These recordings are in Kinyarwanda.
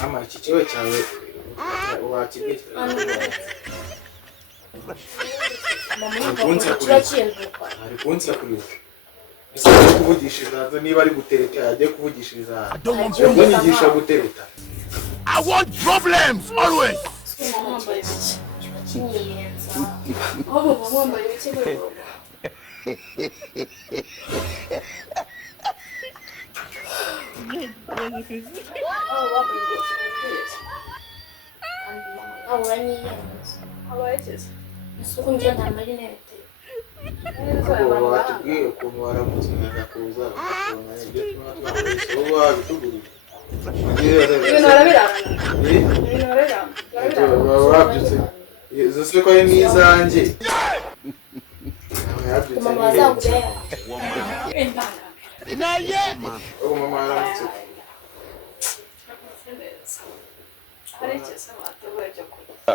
Mama, chichewe chawe wakibye. Ari kunsa kuri. Ese kuvugishiriza niba ari gutereta ajye kuvugishiriza. Ubwo nyigisha gutereta. I want problems always.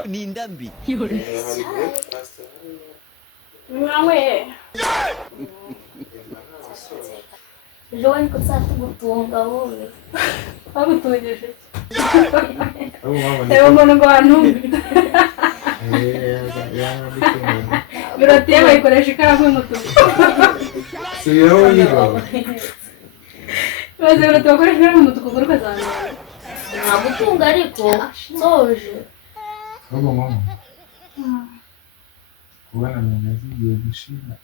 Nindambi. Mwawe. Joan kusatu gutunga wowe. Bagutungeje. Ewe umuntu ngo wantumbi. Biroteye bayikoresha ikaramu y'umutuku. Siyo yiga. Baze biroteye bakoresha ikaramu y'umutuku kuri kazana. Nagutunga ariko soje. Mama. Kubana nazigiye gushira.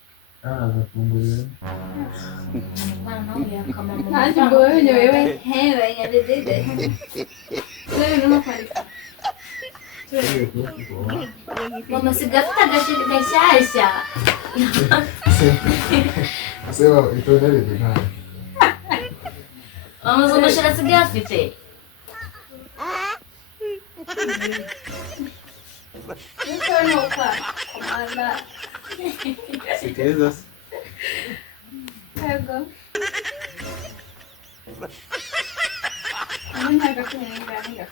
Araza kungurira. Nanjye ngo wewe hera yadede. Wewe no parika. Mama sigafita gashiri gashyashya. Sema itonere bina. Mama zo mashara sigafite. Não, cara. Certeza? Pega. Não é que ninguém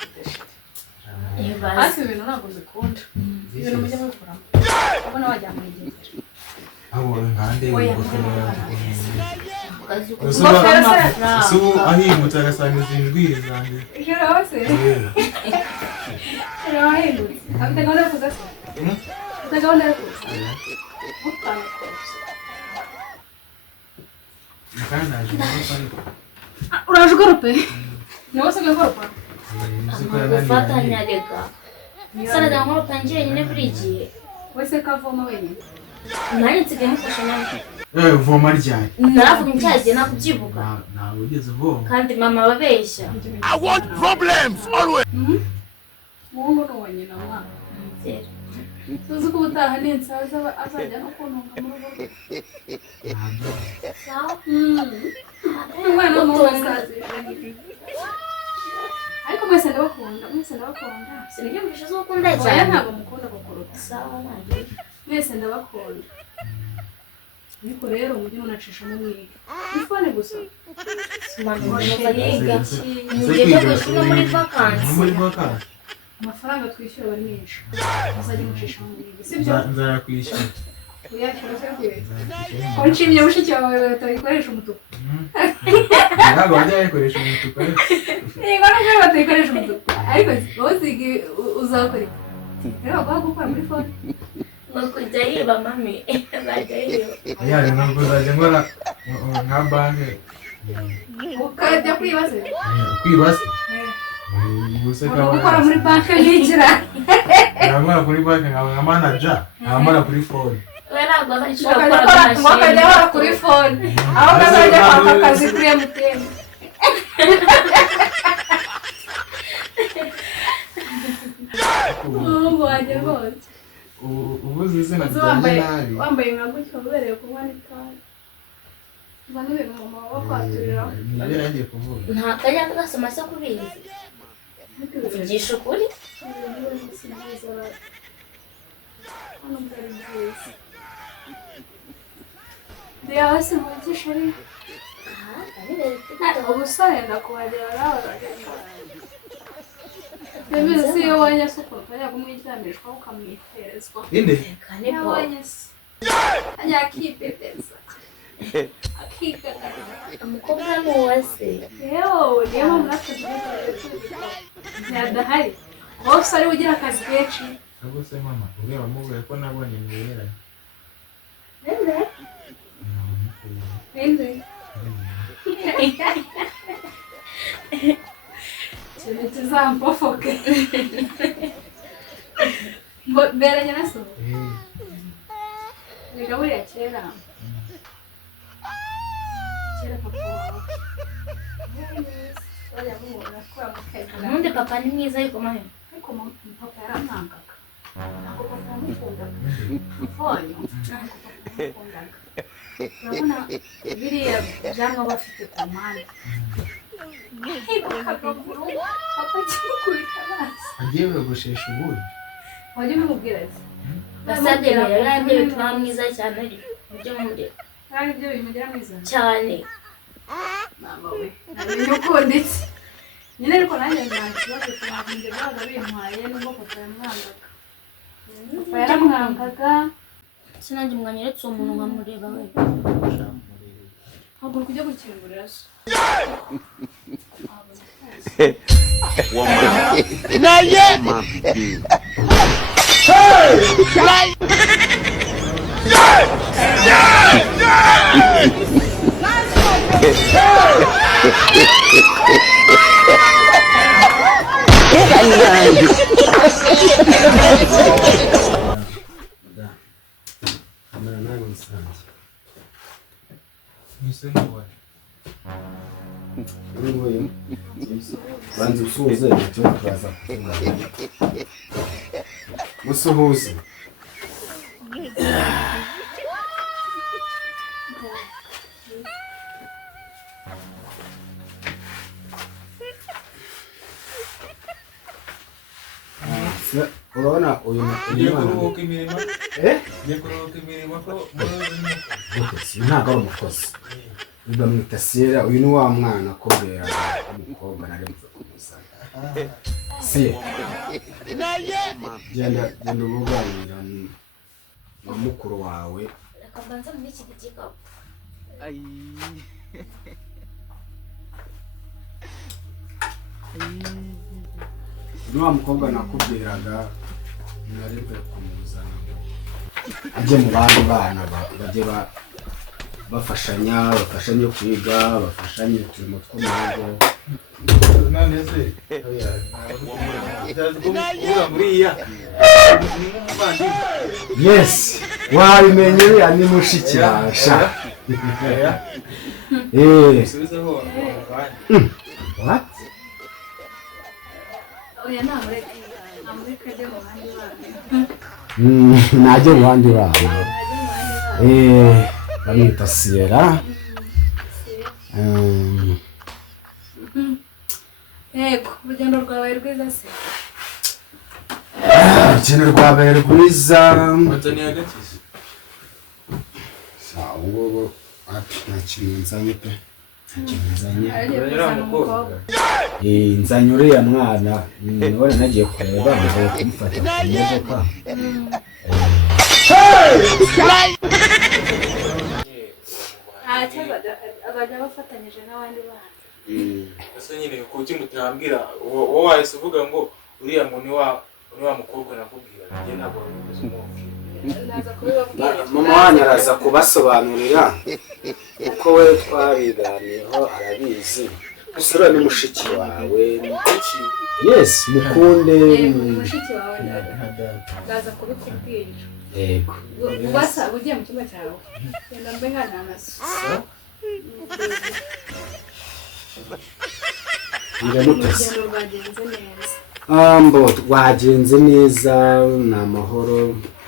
Basi ibintu ntabwo mbikunda. Ibintu mujye mubikora. Abona wajya mu gihe. Abo nkande ubukora. Ingofero Su ahimutse agasanga izindwi zanjye. Ijoro hose. Ijoro ahimutse. Afite gahunda yo kuza se? Afite gahunda yo kuza? Mutanga kose. Mukanaje n'uko. Uraje gorope? Ni wose goropa? Gufatanya rega. Sara da nkoro pangiye nyine burigiye. Wese kavoma wenyine. Nari nsigaye mufasha nawe. Voma ryari? Naravuga ncyagiye nakubyibuka. Nawe ugeze voma. Kandi mama babeshya. I want problems always. Mungu no wanyina mwana. Tuzi ko utaha nensaza azajya no kuntunga mu rugo. Sawa. Mwana musaza. Ariko mwese ndabakunda. Sinige mwishozo gukunda cyane. Oya ntabwo mukunda gukuruta. Sawa naje. Mwese ndabakunda. Ariko rero mujye munacisha mu mwiga. Ifone gusa. Simana yiga. Mujye kwishura muri vacances. Muri vacances. Amafaranga twishyura bari menshi. Azajya mucisha mu mwiga. Sibyo? Nzayakwishyura. uyakira se ko nshimye mushiki wawe batayikoresha umutuku ntabwo wajya ayikoresha umutuku niba nubwo batayikoresha umutuku ariko bose uzakora iki rero bagomba gukora muri phone kujya yiba mami bajya yiba yari ntabwo uzajya nkora nka banki ukajya kwibase kwibase gukora muri banki n'ikira nkora kuri banki nka manager nkora kuri phone we ntabwo azashobora gukora ngo akajya akora kuri phone aho azajya kwaka akazi kuri MTN wajya rwose ubuze izina ryanjye nabi wambaye nka gutya ubereye kunywa n'itabi banure mama wo kwaturira niyo yagiye kuvuga nta kajya gasoma se kubizi vugisha ukuri Dia se muito chori. Ubusore ndakuhagera nawe Bebe se yo wanya sokota yakumwiryamishwa ukamwiterezwa. Inde? Kane bo. Anya kipepesa. Akika Umukobwa nuwase. Yo, niyo mnatujika. Nyadahari. Bose ari ugira akazi kenshi. Abo se mama, ureba mubwira ko nabonye mwera. Ende? Ende. Tuzampofoke. Mbere nyanaso. Nigaburiya kera. Kera papa. Nunde papa ni mwiza ariko mama. Ariko papa yaramwangaga. Ntabwo papa yamukundaga. Fonyo. Ntabwo papa yamukundaga. Urabona biriya byanwa bafite ku mpande. Papa kimukubita amaso. Agiye gushesha ubundi. Wajya umubwira ati Basabye rero nanjye bituma mwiza cyane ari byo muri. kandi ibyo bimugira mwiza Cyane. mama we namenye uko ndetse nyine ariko nanjye nta kibazo twakunze baga bintwaye nubwo papa yamwangaga. Papa yaramwangaga. Sinanjye mwanyeretse umuntu nkamureba we. Haguruka kujya gukingurira so. Naye! Banza usuhuze icyo turaza kuvuga. Musuhuze. Urabona uyu kuruhuka imirimo kuruhuka imirimo ko ntabwo ari umukozi bamwita Sierra. Uyu ni wa mwana akobera umukobwa nari mvuze kumuzana Sierra. Genda ubuganira na mukuru wawe. Reka mbanza muri iki gikapu. Ni wa mukobwa nakubwiraga nari mvuye kumuzana ngo ajye mu bandi bana bajye bafashanya kwiga, bafashanye uturimo two mu rugo. none se muriya ni nk'umuvandimwe. Yes, wabimenye uriya ni mushiki wawe sha. Subizeho What? Oya namureka ajya mu bandi bana. Najye mu bandi bana. Bamwita Sierra. Yego, urugendo rwabaye rwiza se. Urugendo rwabaye rwiza. Wataniye agakiza. Sawa ngubu nta kintu nzanye pe. Nzanye uriya mwana. None nagiye kureba ngo kumufata ku modoka. abajya bafatanyije n'abandi bana ese nyine kuki mutambwira wowe wahise uvuga ngo uriya ngo ni wa mukobwa nakubwira njye ntabwo wabivuze mama wanyu araza kubasobanurira uko we twabiganiyeho arabizi gusa uriya ni mushiki wawe yes mukunde mushiki wawe ndaza kubikubwira yego ubasa ugiye mu cyumba cyawe genda mbe hano amaso urugendo rwagenze neza mbo rwagenze neza ni amahoro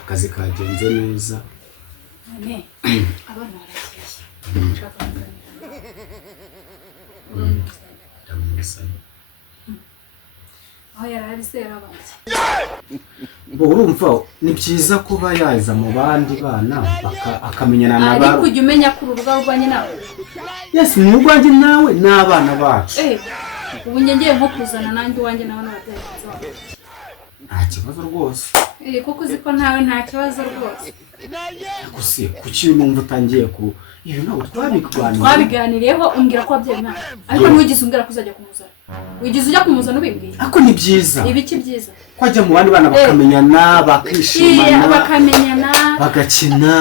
akazi kagenze neza none abana baragiye nshaka kuganira aho yari ari se yarabaye bo urumva ni byiza kuba yaza mu bandi bana akamenyana n'abandi ariko ujya umenya ko urubuga rwanye nawe yes ni urwanjye nawe n'abana bacu ubu ngiye nko kuzana nanjye wanjye nawe n'ababyeyi bawe nta kibazo rwose kuko uzi ko ntawe nta kibazo rwose gusa kuki numva utangiye ku ibi ntabwo twabiganiriyeho umbwira ko wabyeyi nawe ariko ntiwigize umbwira ko uzajya kumuzana wigize ujya kumuzana ubimbwiye ariko ni byiza ibiki byiza ko ajya mu bandi bana bakamenyana bakishimana bakamenyana bagakina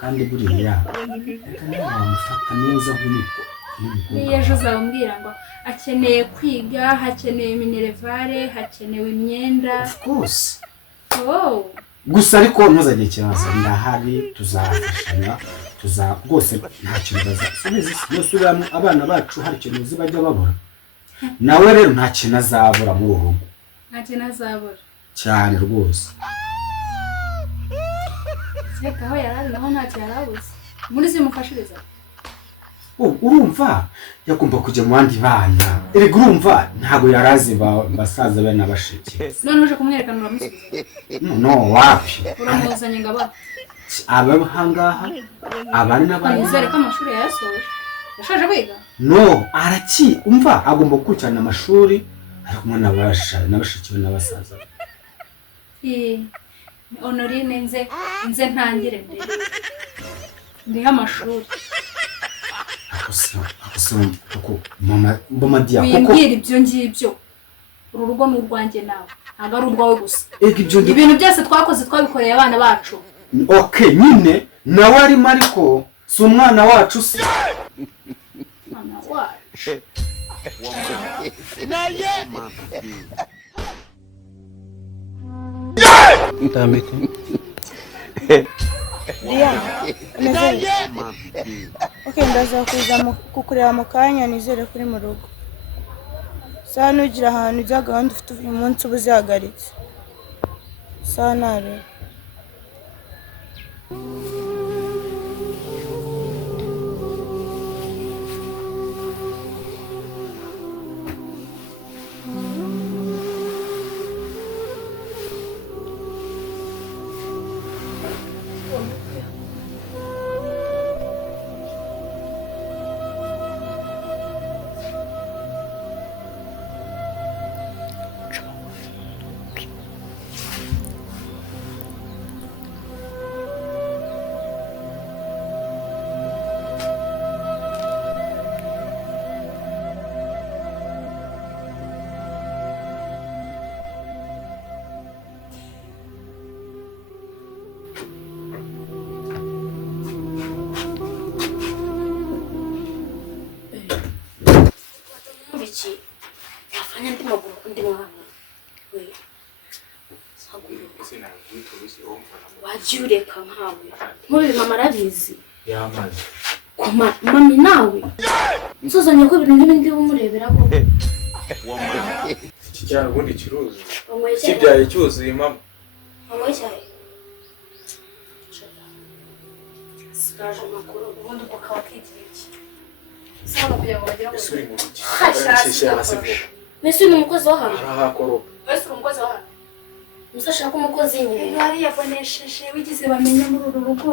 kandi buriya reka niba bamufata neza nk'umukobwa niyo ejo uzabambwira ngo akeneye kwiga hakeneye minerevare hakenewe imyenda of course gusa ariko ntuzajye ikibazo ndahari tuzafashanya rwose nta kintu bazasubiza yose abana bacu hari ikintu uzi bajya babura nawe rero nta kintu azabura muri ubu rugo nta kintu azabura cyane rwose reka aho yari ari naho ntacyo yari abuze muri zimufashiriza urumva yagomba kujya mu bandi bana erega urumva ntabwo yari azi basaza be n'abashiki none uje kumwerekana uramusubiza no wapi uramuzanye ngo abahangaha abari n'abandi nizere ko amashuri yayasoje yashoje kwiga no umva agomba gukurikirana amashuri ari kumwe n'abashiki be n'abasaza be Honorine nze ntangire mbere ndiho amashuri wimbwira ibyo ngibyo uru rugo ni urwanjye nawe ntabwo ari urwawe gusa ibintu byose twakoze twabikoreye abana bacu nyine nawe arimo ariko si umwana wacu se umwana wacu ndambike ndaza kuza kukureba mu kanya nizere kuri mu rugo saa nugira ahantu ujya gahunda ufite uyu munsi uba uzihagaritse saa nare wajureka nkawe nk'uyu mama arabizi yamaze mami nawe nsuzanye ko ibintu nk'ibi ngibi umureberaho iki cyane ubundi kiruzuye kibyaye cyuzuye mama wanyweye icyayi sigaje amakuru ubundi uko kaba kigira iki saba kugira ngo bagire ese uri mu rugi hashyashya hasi vuba mbese uri umukozi wa hano arahakoropa wese uri umukozi wa hano musa ashaka umukozi nyine bari yabonesheje wigize bamenya muri uru rugo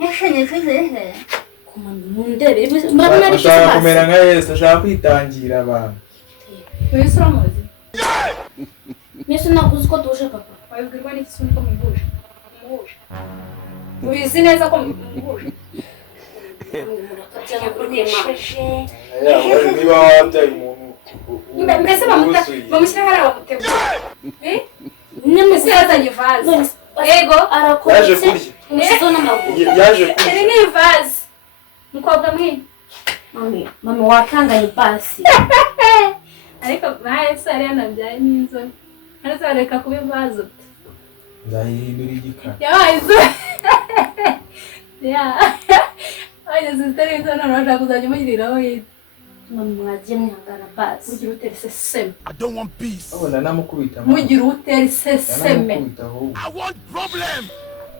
yashenyeje hehe mundebe murabona ari ashaka kumera nka Yesu ashaka kwitangira abantu wese uramuzi mbese naguze ko tuje papa wabibwirwa n'iki se uko mwihuje muhuje ubizi neza ko muhuje murakabya mukoresheje niba wabyaye umuntu mbese bamushyira hariya bamutegura n'amese yazanye ivaze yego yaje kurya umusizo n'amaguru yaje kurya iri ni ivaze mukobwa mwe mami wakangaye basi ariko nawe se ariya nabyaye n'inzobe ariko areka kuba ivaze ute nzayihindura igikara yabaye inzobe Oye, sister, eso no nos acusa, yo me diré hoy. Mamma, tiene una paz. Mugira uteri seseme. I don't want peace. abona namukubita Mugira uteri seseme. I want problem.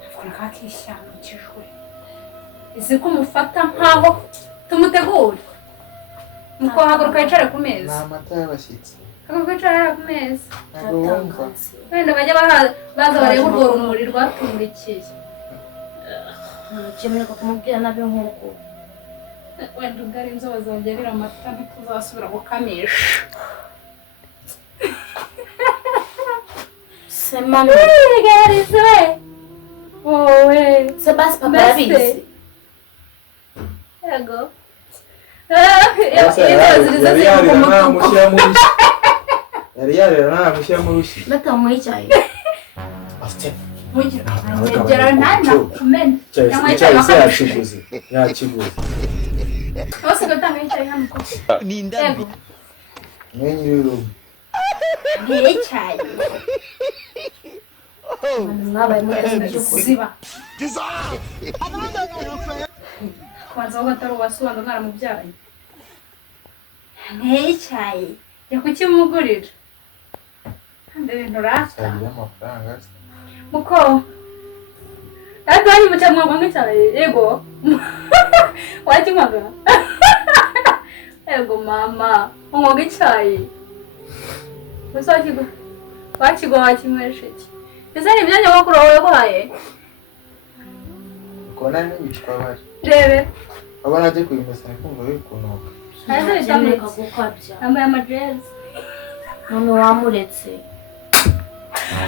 Afurika kishyano kijwe. Izi ko mufata nkaho tumutegura. Nuko haguruka yicare ku meza. ni amata y'abashyitsi Haguruka yicare ku meza. ntabwo wumva Wenda bajya baza bareba urwo rumuri rwatumurikiye. Kimwe kumubwira nabi nk'uko wenda ugari inzoba zongerera amata ntituzasubira gukamisha se mami garize we wowe se basi papa yabizi yego yari yarera ntamushyira mu rushyi batamuha icyayi afite ngera nta kumena icyayi se yakiguze bose gatanga icyayi hano ko yego mwe nyir'urugo ngiye icyayi mwabaye muri kuziba kwanza wowe atari uwasubanza mwaramubyaranye ngiye icyayi jya kukimugurira kandi ibintu rasta agira amafaranga se muko ati wani mucha mwagwa nk'icyayi yego wakinywaga yego mama unywaga icyayi gusa wakigwa wakinywesha iki ese ni ibyo nyogokuru wawe yaguhaye ukabona n'ibicwa bari rebe abona agiye kubimesa kumva bikunuka ariko yambaye amajezi none wamuretse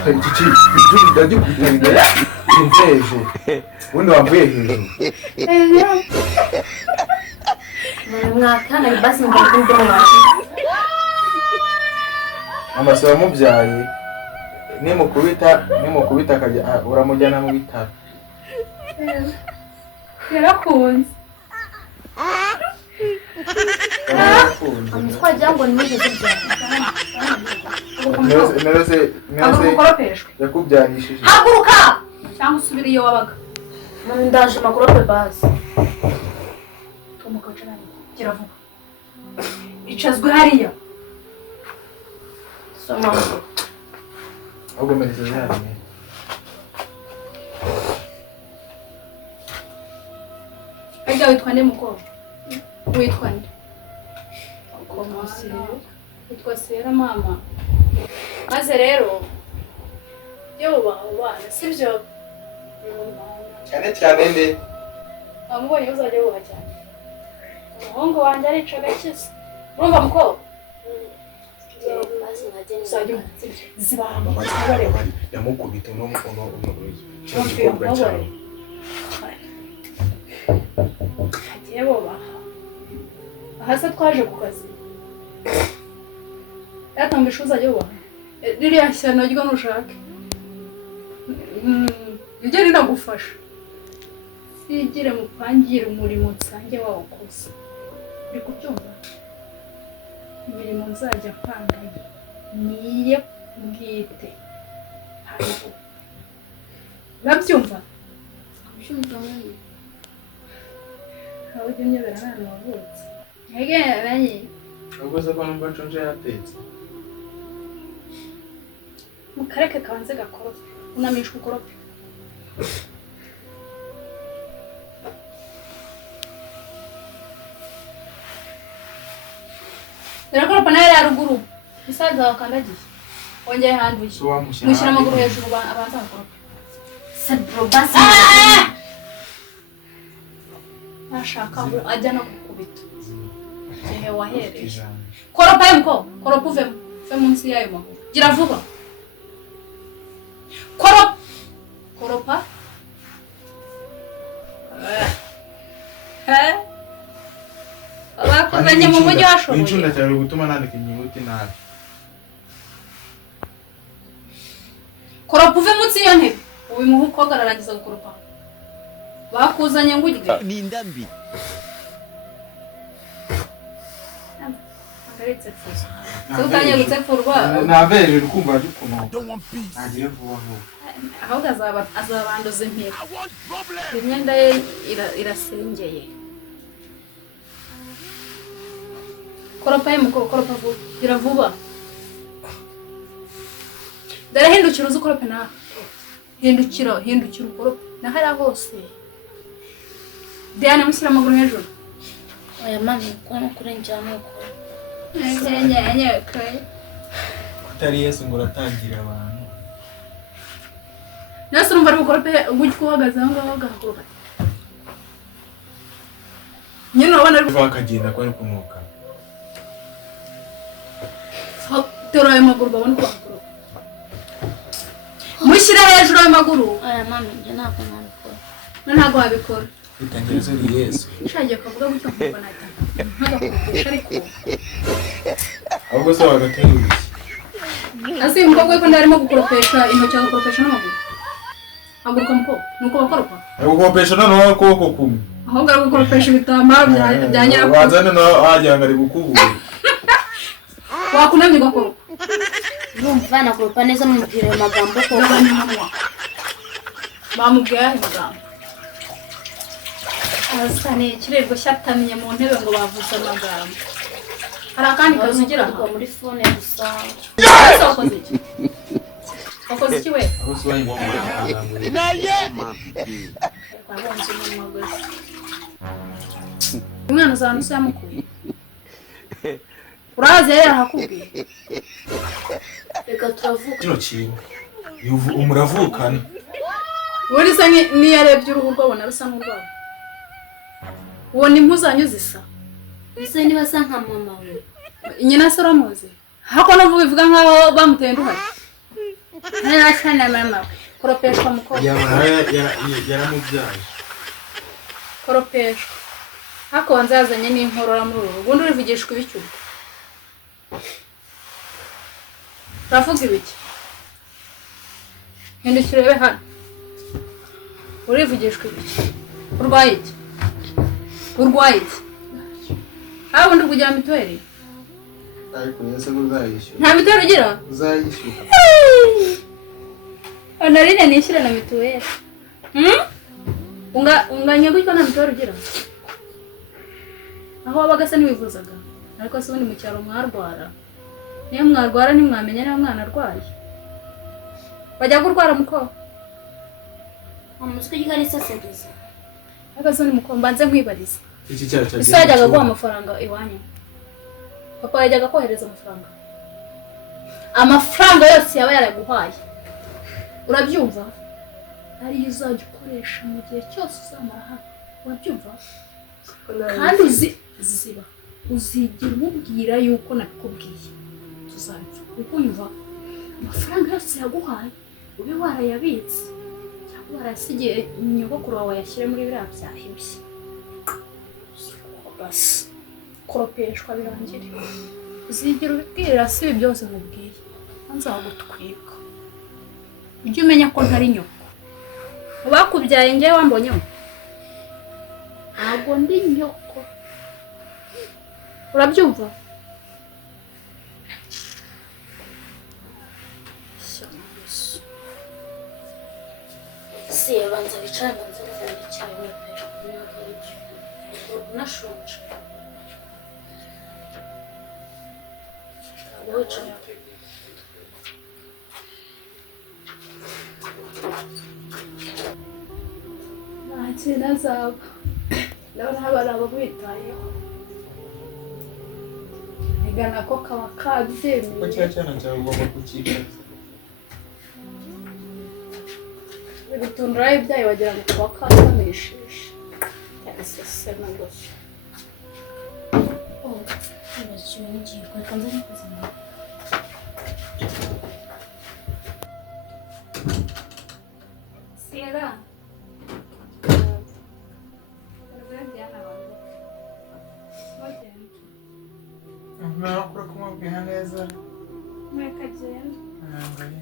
iki ndagikubita imveje ubundi wambuye hejuru mwakana basi mukunda mwana amase wamubyaye nimukubita akajya uramujyana mu bitaro yarakunze twagira ngo nimeze kubyara yakubyarishije haguruka cyangwa usubire iyo wabaga ndaje makorope basi tumuka cyane gira vuba icazwe hariya soma ahubwo mereze yaremye ajya witwa nde mukobwa witwa nde witwa Sera mama maze rero yubaha ubana sibyo cyane nde wamubonye uzajya wubaha cyane umuhungu wanjye arica agakiza urumva mukobwa yamukubita n'umukobwa cyawe hagiye bubaha aha se twaje ku kazi yatambisha uzajya wubaha ririya shyano ryo nushake rijye rinagufasha sigire mupangire umurimo nsange wawukoze uri kubyumva imirimo nzajya mpanganye niye bwite hariho urabyumva aho ujya unyobera ahantu wavutse ntegeranye ubwo se ko numva nshonje yatetse mukareke kabanze gakorope unamishwa ukorope Ndakoropa nawe ya ruguru musaza wakandagiye wongeye handuye mushyira amaguru hejuru abanza gakorope sabro basi nashaka ngo ajya no kukubita ehe wahereje koropa yemko koropa uvemo fe munsi yayo maguru gira vuba koropa bakuzanye mu mujyi washoboye incunda cyane gutuma nandika inyuguti nabi koropa uve munsi y'iyo ntebe ubu umukobwa ararangiza gukoropa bakuzanye ngo urye Ninda mbi. ngaretse fuza tutanye gutsepfurwa nabeje ukumva ariko Don't want peace. nagiye vuba vuba ahubwo azabanduza impira I want problems. imyenda ye irasengeye koropa ye koropa vuba iravuba dore hindukira uzi ukorope nawe hindukira ukorope nahariya hose Diana mushyira amaguru hejuru Oya mami kwa kurenjya nuko. Kutari Yesu ngo uratangira abantu. nase urumva ari bukorope gutyo uhagaze aho ngaho gahaguruka nyine urabona ari kuva akagenda ko ari kunuka terura ayo maguru babone uko bahaguruka mushyira hejuru ayo maguru Oya mami njye ntabwo nabikora. ntabwo wabikora Itangira zo ni Yesu. ushagiye kavuga gutyo nkumva nahita nkagakurupisha ariko ahubwo se wagateruye asi umukobwa we ko ndarimo gukoropesha intoki agakoropesha n'amaguru haguruka mukobwa nuko bakoropa gukopesha noneho akuboko kumwe ahubwo ari gukoropesha ibitambaro bya nyirakuru wazane no wagira ngo ari gukubura wakunamye ugakoropa Urumva nakoropa neza mumubwira ayo magambo ko ugabanya umunwa bamubwiye ayahe magambo asa ni ikirego cyatamye mu ntebe ngo bavuze amagambo hari akandi kazi ugira kugwa aha muri phone gusa. ese wakoze iki wakoze iki we aho se wari ngombwa Naye. wabonze umunwa gusa umwana uzana usa yamukuye urazi yari yarahakubwiye Reka turavuga. kino kintu umuravukana buri se niyo arebye uruhu rwabona rusa n'urwabo uwo ni impuzanyo zisa Ese niba asa nka mama we. nyina se uramuzi hako navuga ivuga nkaho bamuteye nduhari nashana mama koropeshwa mukobwa yaramubyaye koropeshwa hako wanzazanye n'inkorora muri uru ubundi urivugishwa ibicyugo uravuga ibiki hindukira urebe hano urivugishwa ibiki urwaye iki aho ubundi kugira mituweli ariko yese ko uzayishyura nta mituweli ugira uzayishyura Honorine nishyura na mituweli unganya gutyo nta mituweli ugira aho wabaga se ntiwivuzaga ariko se ubundi mu cyaro mwarwara niyo mwarwara ntimwamenya niba mwana arwaye bajya kurwara mukobwa Amuswe gikari sasegeza. ariko se ni mukobwa mbanze nkwibariza iki cyacu ese yajyaga guha amafaranga iwanyu papa yajyaga kohereza amafaranga yose yaba yaraguhaye urabyumva ariyo uzajya ukoresha mu gihe cyose uzamara hano urabyumva kandi uzigira umubwira yuko nakubwiye tuzabipfa kuko unyumva amafaranga yose yaguhaye ube warayabitse cyangwa warayasigiye nyogokuru wawe yashyire muri biriya byahibye basi koropeshwa birangire uzigira ubibwira si ibi byose nkubwiye nzagutwika ujye umenya ko ntari nyoko bakubyaye njyewe wambonyeho ntabwo ndi nyoko urabyumva Si banza bicara banza kuzana icyayi wepera. Nashonje. Wicara. nta azaba ndabona abana babwitayeho nigana ko kaba Ko kabyemeye cya cyana cyawe ugomba kucyitaho. ibitundura ibyayi wagira ngo kuba kasamishije yasese na gusa Ntibakiwe n'igihe reka nze nikuzana. Sierra. Diana, Nakura kumubwira neza. Mwekagenda. Ntangaye.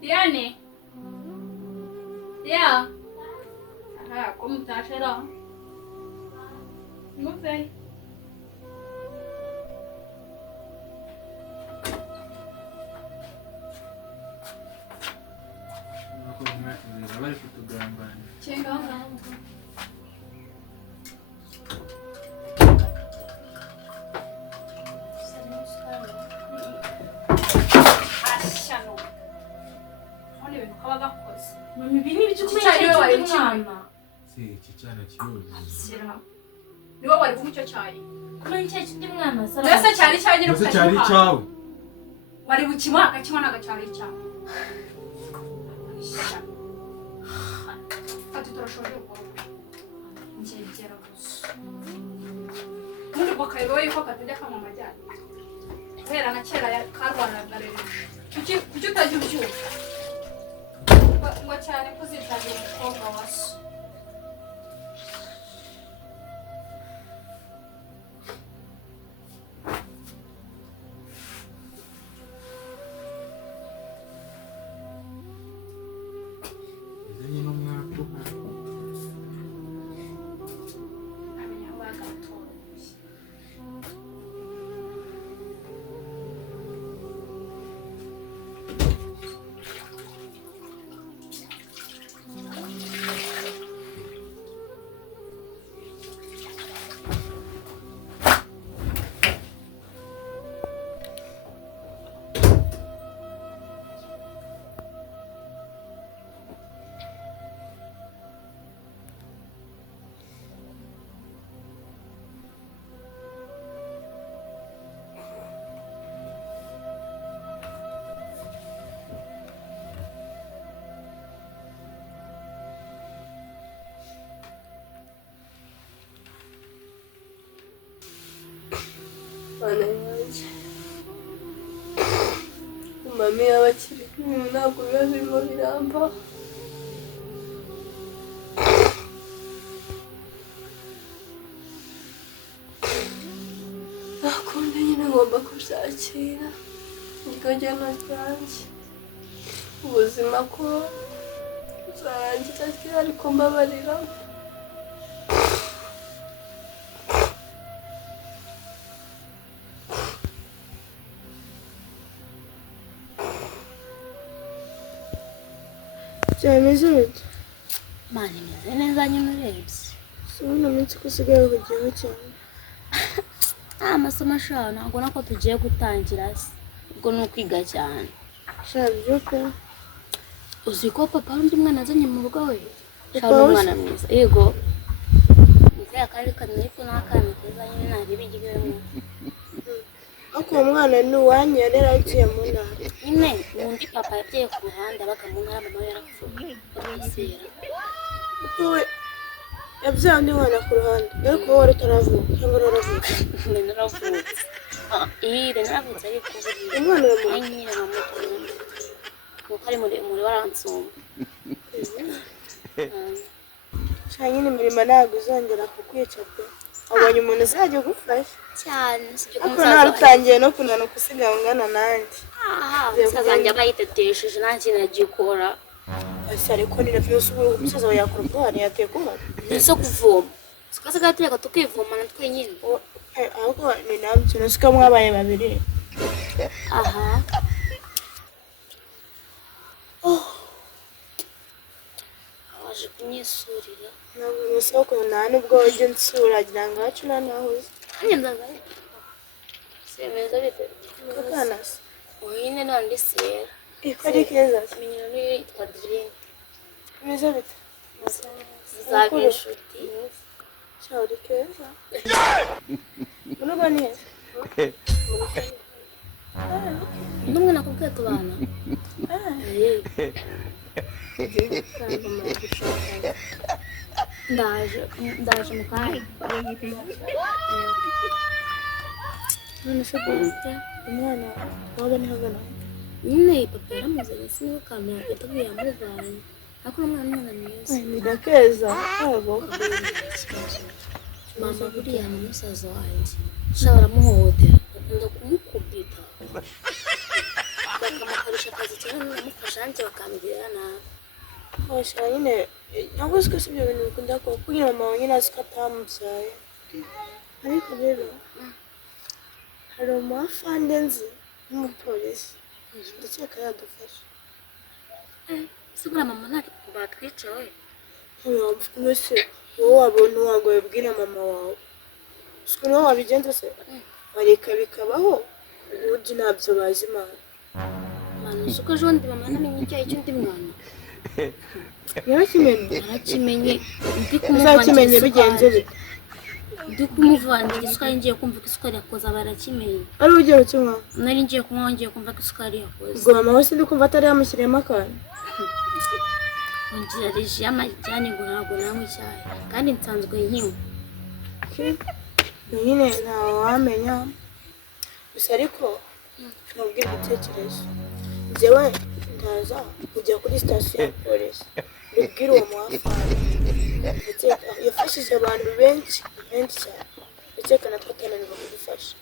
Diane. Ya. Ah, como tá cheirando? Não sei. bari kutugambana. Chega não. Mami bini bichukuma Chichayo wayo chana. Si chichana kiyozi. Sira. Niwe wari kumwe cyo cyayi. Kuma nicyo kindi mwana sara. Mbese cyari cyagira Mbese cyari cyawe. Wari bukimwa akakimwa nagacyari cyawe. Ati turashobora gukora. Njegera gusa. Muri bakayo yuko katajya kama amajyana. Hera na kera ya karwana garere. Kuki utajya ubyuka? Ngo cyane kuzitabira umukobwa waso. Izanye n'umwaka. Amenya bagatora. Bana yanjye mami y'abakiri ntabwo biba birimo biramba nakundi nyine ngomba kubyakira iryo geno ryanjye ubuzima ko uzarangiza ryari ariko mbabarira byameze bite Mani meze neza nyine urebye. si uno munsi ko usigaye uhugiyeho cyane Amasomo ashobora ntabwo nako tugiye gutangira se. Ubwo ni ukwiga cyane. shaka ibyo pe Uzi ko papa undi mwana azanye mu rugo we? Papa Shaka we? umwana mwiza. Yego. Mzee akari kaniko n'akana keza nyine ntabibigiremo. ariko uwo mwana ni uwanyu yari yaragiye mu ntara Nyine undi papa yagiye ku ruhande abaga mu ntara mama we yarapfuye. Bakisera. kuko we yabyaye undi mwana ku ruhande ariko wowe wari utaravuka cyangwa waravuka Mbe naravutse. Ire naravutse ariko buriya. umwana uramuha Anyire nkamutwe. Nuko ari muri waransumba. shaka nyine imirimo ntabwo izongera kukwica pe abonye umuntu uzajya gufasha cyane sibyo ariko nawe utangiye no kunanuka usigaye ungana nanjye umusaza wanjye aba yitetesheje nta kintu agikora ese ariko ni nabyo umusaza wawe yakora ubwo ntiyateye kuhara nizo kuvoma tukasigaye tureka tukivomana twenyine ahubwo ni nabyo nusiko mwabaye babiri aha waje kunyisurira ntabwo musoko nta nubwo wajya unsura agira ngo iwacu nta naho uzi nanjye ndagaye semeza bite kakana se nyine nandi sera iko ari keza se menyera n'uyu yitwa Drink bimeze bite zaba inshuti shaho uri keza urugo ni heza n'umwe nakubwiye tubana ndaje mu kanya none se bwite umwana waba ni hagana nyine papa yaramuzanye sinibukamera yatabuye yamuvanye ariko n'umwana mwiza ni gakeza yego mama buriya ni musaza wanjye shobora muhohotera akunda kumukubita bakamukoresha akazi cyane n'amufasha nanjye bakambwira nabi hosha nyine ntabwo siko si ibyo bintu bikunda kugira mama wawe nyine azi ko atamubyaye ariko rero hari umufande nzi n'umupolisi ndakeka yadufasha sigura mama ntacyo batwica we ntiwapfa se wowe wabona uwagoye bwira mama wawe siko niho wabigenza se bareka bikabaho ubundi ntabyo bazi imana mwana usuko ejo ndi mama namenye icyayi cy'undi mwana yarakimenye ndi uzakimenye bigenze bite ndi kumuvangira isukari ngiye kumva ko isukari yakoze barakimenye ari ugiye kukinywa nari ngiye kunywa ngiye kumva ko isukari yakoze ubwo mama we sindi kumva atari yamushyiriyemo akantu ngira reji y'amajyane ngo ntabwo nanywa icyayi kandi nsanzwe nkinywa nyine ntawe wamenya gusa ariko ntubwire igitekerezo njyewe ndaza kujya kuri sitasiyo ya polisi mbibwire uwo muhafari ndetse yafashije abantu benshi cyane ndetse natwe atananirwa kudufasha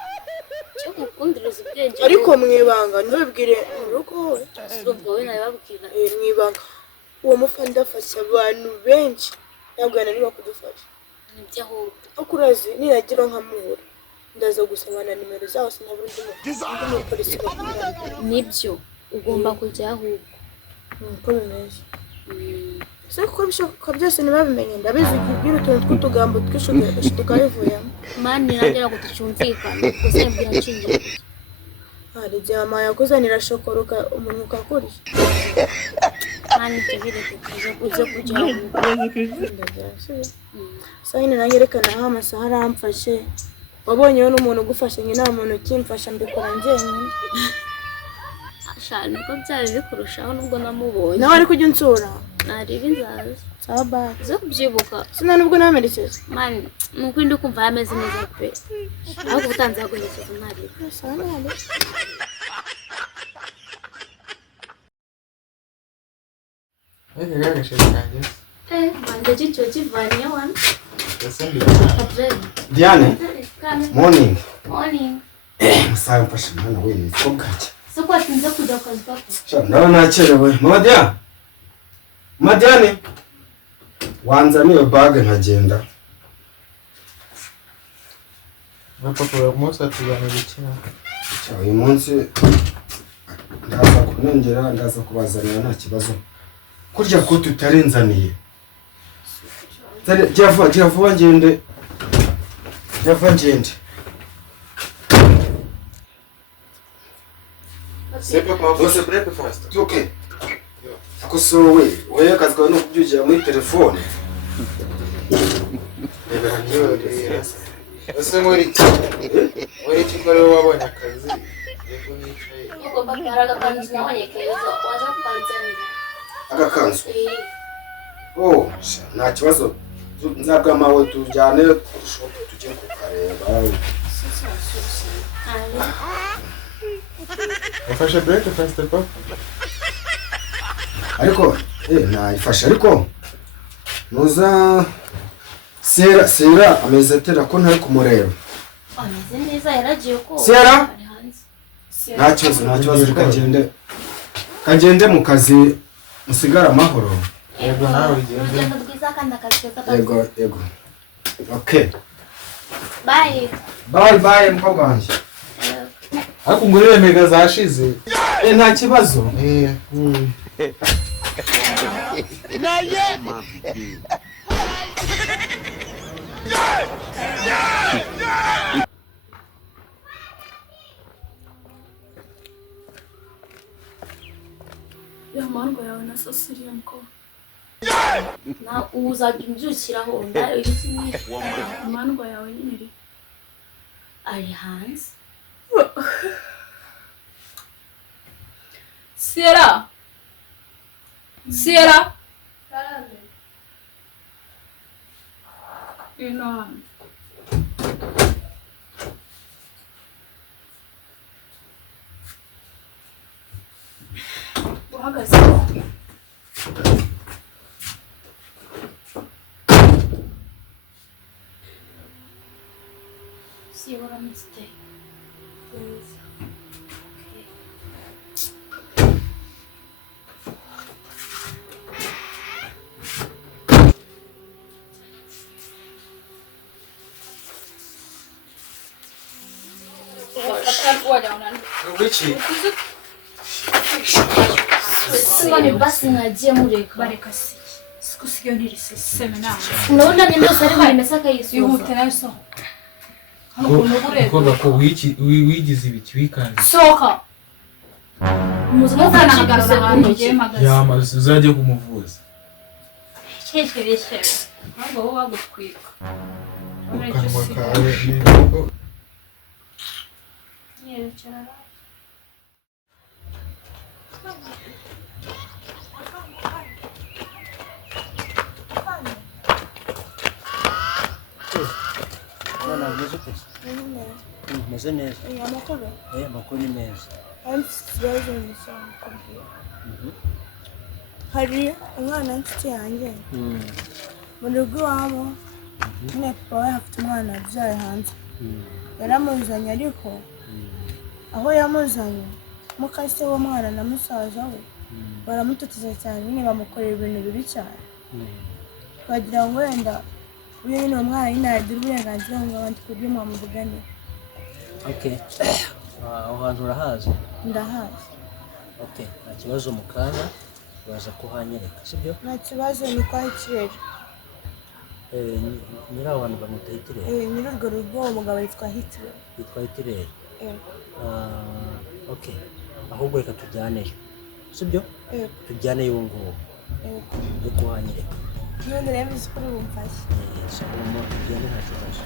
cyo mukundiriza ubwenge ariko mu ibanga ntubibwire mu rugo wowe ubwo we nabibabwira mu ibanga uwo mufandi afasha abantu benshi ntabwo yananirwa kudufasha nibyo ahubwo ariko urazi niragira nkamubura ndaza gusabana nimero zaho sinabura undi mupolisi bakundana nibyo ugomba kujya ahubwo uko bimeze se kuko bishoboka byose ntibabimenye ndabizi ubwira utuntu tw'utugambo tw'ishuti tukabivuyemo mani nagera ngo tucyumvikane gusa mbwira nshingiye hari igihe mama yakuzanira shokora umuntu ukakurya mani ibyo bireke uze kujya ahubwo saa yine nanjye rekana aho amasaha aramfashe wabonyeho n'umuntu ugufashe nyine nta muntu ukimfasha mbikora njyenyine ashana niko byari bikurushaho nubwo namubonye nawe ari kujya unsura nareba inzaza sawa bye zo kubyibuka sina nubwo namerekeza mani nuko ndi kumva yameze neza pe ahubwo ubutanze yaguherekeza ntareba sawa nane manje cyo kivanye wana Diane morning morning musaza mfasha mwana we ni ko bwacya so kwatinze kujya kazi papa ndabona nakerewe mama Diane wanzaniye iyo bag nkagenda papa uyu munsi atuzanira ikina uyu munsi ndaza kunengera ndaza kubazanira nta kibazo kurya ko tutarenzaniye gira vuba ngende C'est pas pour vous, c'est breakfast. It's okay. Ako so we akazi kawe no kubyugira muri telefone. Ese muri iki kore wabonye akazi yego nicaye. ugomba kwaraga kandi nabonye keza waje kukanzanira Agakanzu. Oh, nta kibazo. Nzabwama we tujyane shop tujye kukareba. wafashe breakfast papa Ariko nayifashe ariko nuza Sera ameze atera ko ntari kumureba. Ameze neza yaragiye ko. Sera? Nta kibazo kagende mu kazi musigara amahoro. Yego nawe ugende. Yego. Okay. Bye. Mukobwa wanjye. Ariko ngurire mega zashize. Nta kibazo. Ya mango yawe na sosiriye mko. Na uzaga imbyukiraho ndayo iki mango yawe nyine iri. Ari hands. Sierra. Ino. Uhagaze. See what I'm today. Wiki. Simone basi nagiye mureka. Bareka si. Sikusiyo ntiriseseme nawe. Unaona ni ndose ari muri mesaka yisuza. Yihute nayo so. Umukobwa ko wigize ibiki wikanze. Soka. Muzana hagarara hano je magazi. Yamaze uzajya kumuvuza. Cyeshereshe. Ntabwo wowe wagutwika. Kanwa kawe ni Yerekera. Nona meze ute? Meze neza. Amakuru. Amakuru ni meza. Ikibazo hari umwana w'inshuti yanjye mu rugo iwabo nyine papa we afite umwana abyaye hanze yaramuzanye ariko aho yamuzanye Mukase wo mwana na musaza we baramutoteza cyane nyine bamukorera ibintu bibi cyane bagira ngo wenda uyu nyine umwana nyine yagira uburenganzira ngo abandi kubyo mwamuvugane. Okay. Aho hantu urahazi? Ndahazi. Okay, nta kibazo mu kanya uraza kuhanyereka sibyo? Nta kibazo ni kwa Ikirere. Nyiri aho hantu bamwita Hitirere? Nyiri urwo rugo umugabo yitwa Hitirere. Yitwa Hitirere? Okay, ahubwo reka tujyaneyo sibyo? Tujyaneyo ubu ngubu yo kuhanyereka. None rero bizi kuri bumfashe. Sabamo tujyane nta kibazo.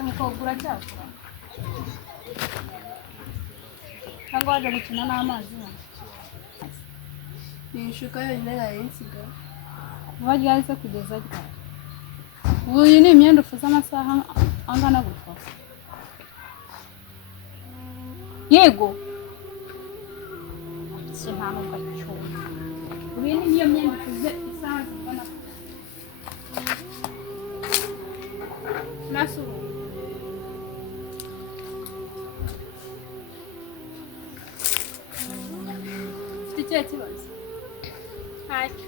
Umukobwa cyakora. Cyangwa waje gukina n'amazi hano. Ni inshuka yonyine yayinsiga. Wajya ahise kugeza ryari? Uyu ni imyenda ufuze amasaha angana gutya. Yego. Sinano bacyo. Uyu ni iyo myenda ufuze isaha zingana. Nasu. Ikihe kibazo? Ntacyo.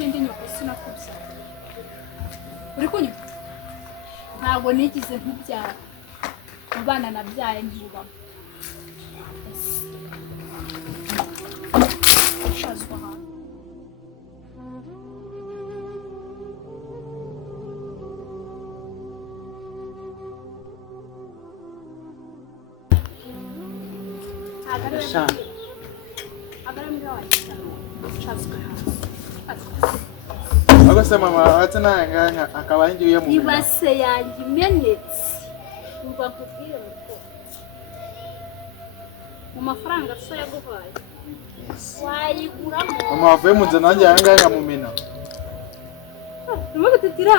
sindi nyoko sinakubya uri kunyuma ntabwo nigize nkubyara mu bana nabyaye ntibamo shazwa hantu Agose mama atananga akaba yingiye mu ibase yanjye imenetse umva kubwire muko mu mafaranga so yaguhaye wayiguramo mama avuye mu nzu nanjye yanga nkamumena urimo gutitira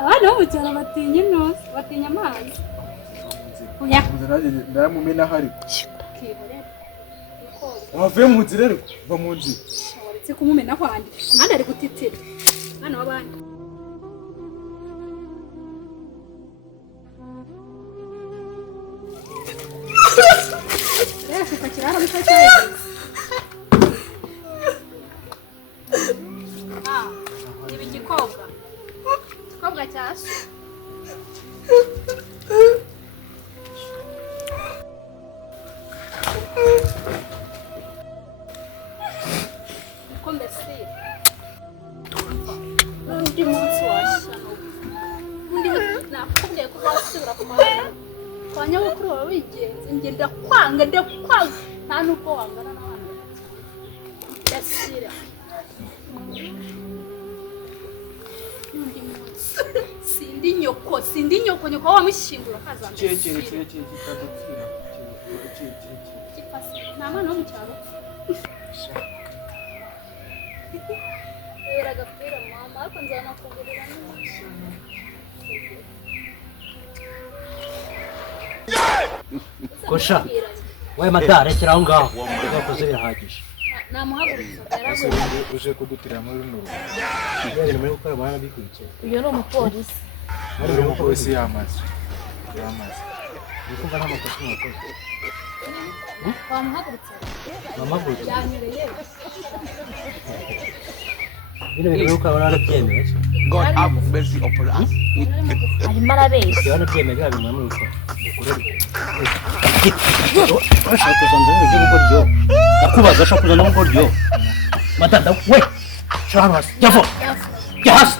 abana bo mu cyaro batinya intusi batinya amazi kuya nanjye ndamumena hari avuye mu nzu rero va mu nzu uretse kumumena kwandi nandi ari gutitira bana w'abandi rero tukakirara bitacyaye ibi gikobwa gikobwa cyaso kombesire undi munsi washano undi nakubwiye ko wasubira kwa nyabukuru wawe wigenze ngenda kwanga nta nuko wangana n'abandi yasira undi munsi sindi nyoko wamushyingura kazambesire nta mwana wo mu cyaro biragapira mama ariko nzanakugurira n'umushi Kosha we madara rekera aho ngaho bakoze birahagije namuhagurutsa yaraguye uje kudutira muri runo ibintu muri gukora bana bikwiye uyu ni umupolisi ari umupolisi yamaze bikumva nta makosa mwakoze wamuhagurutsa mamagurutse yanyereye bino bintu muri gukora bana byemeye God have mercy upon us. arimo arabeshya bana byemeye bya bintu muri gukora dukorere ashaka kuzanza n'ibyo gukora akubaza ashaka kuzana n'ubwo madada we shara hasi yavo yahasi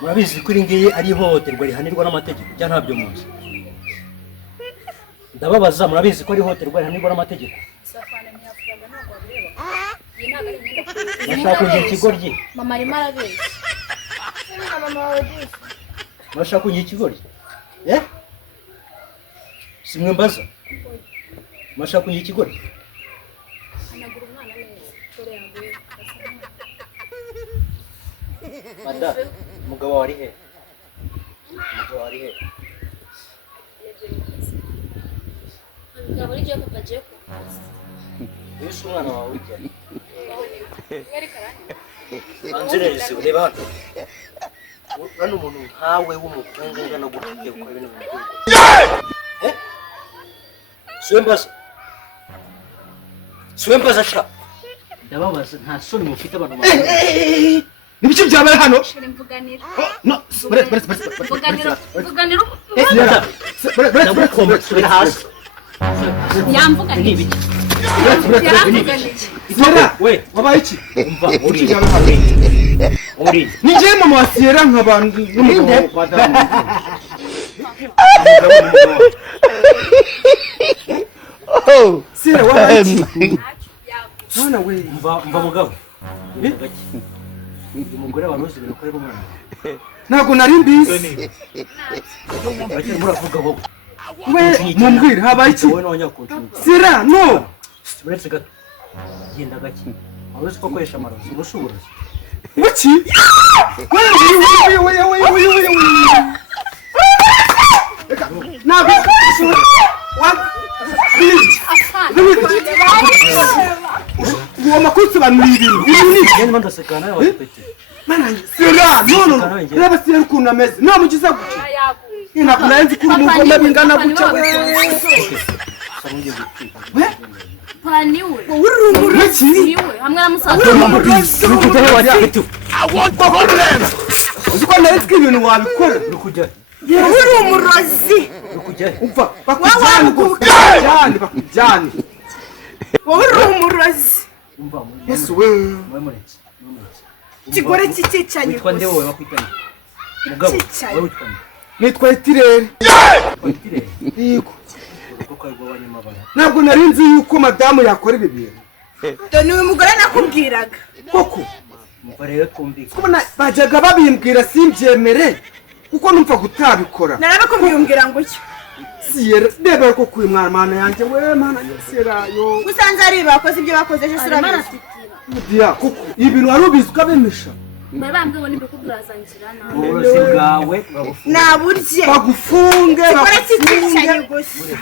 murabizi ko iri ngiyi ari ihohoterwa rihanirwa n'amategeko cyangwa ntabyo muzi ndababaza murabizi ko ari ihohoterwa rihanirwa n'amategeko bashaka kugira ikigoryi mama arimo arabeshya bashaka kugira ikigoryi simwe mbaza bashaka kugira ikigoryi anagura umwana neza dore yaguye mada umugabo wari he umugabo ari byo papa agiye kukaza wese umwana wawe ujya banzerereze ureba hano umuntu nkawe w'umukungu ungana gutya ugiye gukora ibintu bimukungu siwe mbaza sha ndababaza nta soni mufite abantu nibiki byabaye hano mvuganira no ndagukomba subira hasi yamvuganira Sierra we wabaye iki umva uri ni je mama wa Sierra nk'abantu n'umugabo wa damu Sierra wabaye iki mwana we mva mugabo umugore wa Rose bino korera umwana ntago nari mbizi muravuga bo we mumbwire habaye iki wowe n'abanyakonti Sierra no uretse gato genda gake waruzi ko koresha amarozi ubushobora Wiki? Uwo makuru sobanura ibintu. Yeni mandasekana y'abatete. Manange Sera no reba Sera ukuntu ameze no mugiza guki ntabwo narenze kuri umugome bingana gutya Paniwe urumuriki niwe hamwe na musaza I want problems. uziko narenze ibintu wabikora rukujya uri umurozi rukujya umva bakujyane bakujyane wowe uri umurozi umva Yesu we mwemuretse kigore cy'icicanye witwa nde wowe bakwitanye mugabo wowe witwa nde nitwa Itirere Itirere yego kuko arwo banyamabara ntabwo narinzi yuko madamu yakora ibi bintu dore uyu mugore nakubwiraga koko umva rero twumvika kubona bajyaga babimbwira simbyemere kuko numva gutabikora narabakubwiye umbwira ngo cyo Siyera reba ko kuyi mwana yanjye we mana Sera yo usanze ari bakoze ibyo bakoze ejo surabizi Diya kuko ibintu wari ubizi ukabimisha mwe bambwe nimbe kudurazangira nawe uburozi bwawe babufunga naburye bagufunge kigore cy'icicanye gusa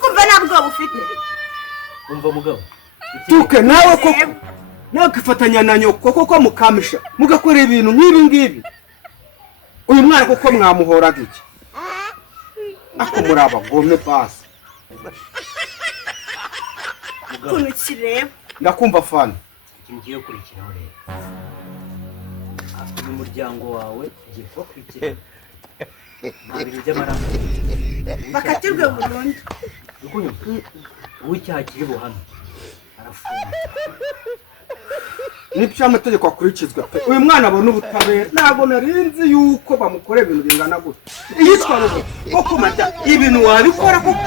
kumva ntabwo bufite umva mugabo tuke nawe koko nawe kifatanya na nyoko koko mukamisha mugakora ibintu nk'ibi ngibi uyu mwana koko mwamuhoraga iki ako muri abagome basi ukuntu kireba ndakumva Afande ikintu kigiye kurikiraho rero mu muryango wawe ugiye kubakurikira nta bintu by'amaraso bakatirwe burundu uw'icyaha kiri buhame arafunga nibyo amategeko akurikizwa pe uyu mwana abona ubutabera ntabwo narinzi yuko bamukora ibintu bingana gutya iyitwa robo koko mata ibintu wabikora koko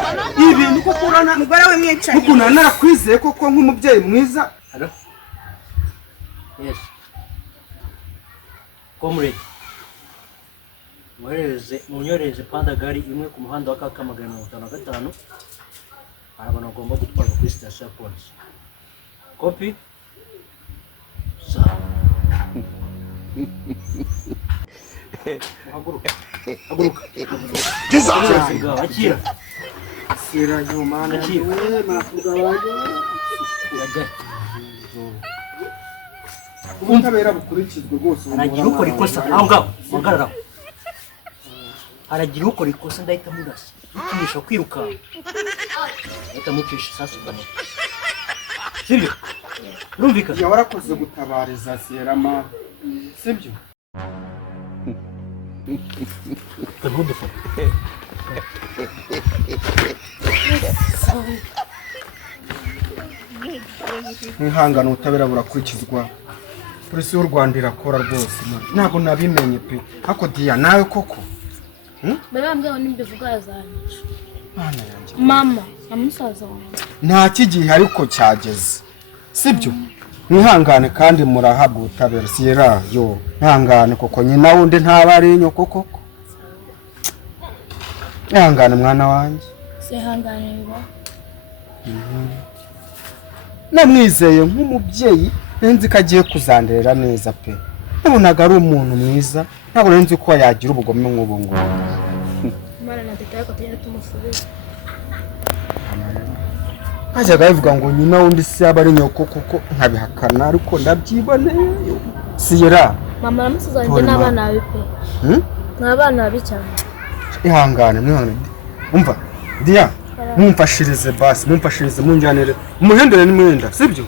ibintu koko urana umugore w'imwicanyi ukuntu narakwizeye koko nk'umubyeyi mwiza yes comrade munyoreze pandagari imwe ku muhanda wa Kaka 555 abantu bagomba gutwarwa kuri station ya polisi copy sawa haguruka akira Sera yo mana we mafuga waje ubutabera bukurikizwe rwose aragira ukora ikosa aho ngaho muhagararaho aragira ukora ikosa ndahita murasa ikinisha kwiruka ndahita mucisha isasu kamwe sibyo urumvikana ya warakoze gutabariza Sera ma sibyo ntudufate nkihangana ubutabera burakurikizwa polisi y'u Rwanda irakora rwose ntabwo nabimenye pe ako Diya nawe koko bambwe nimbe vugazanisha mana yanjye mama amusaza wanjye nta kigihe ariko cyageze sibyo mwihangane kandi murahabwa ubutabera Sera yo ntangane koko nyina wundi ntaba ari inyoko koko ihangane mwana wanjye sihangane biba namwizeye nk'umubyeyi nenzi ko agiye kuzanderera neza pe nabonaga ari umuntu mwiza ntabwo nenzi ko yagira ubugome nk'ubu ngubu mara na detaye ko tujya tumusubiza hajyaga bivuga ngo nyina wundi si yaba ari nyoko kuko nkabihakana ariko ndabyiboneye Sera mama namusaza wanjye n'abana babi pe n'abana babi cyane ihangane mwihangane umva Diya mumfashirize basi mumfashirize munjyanire umuhendere n'imwenda sibyo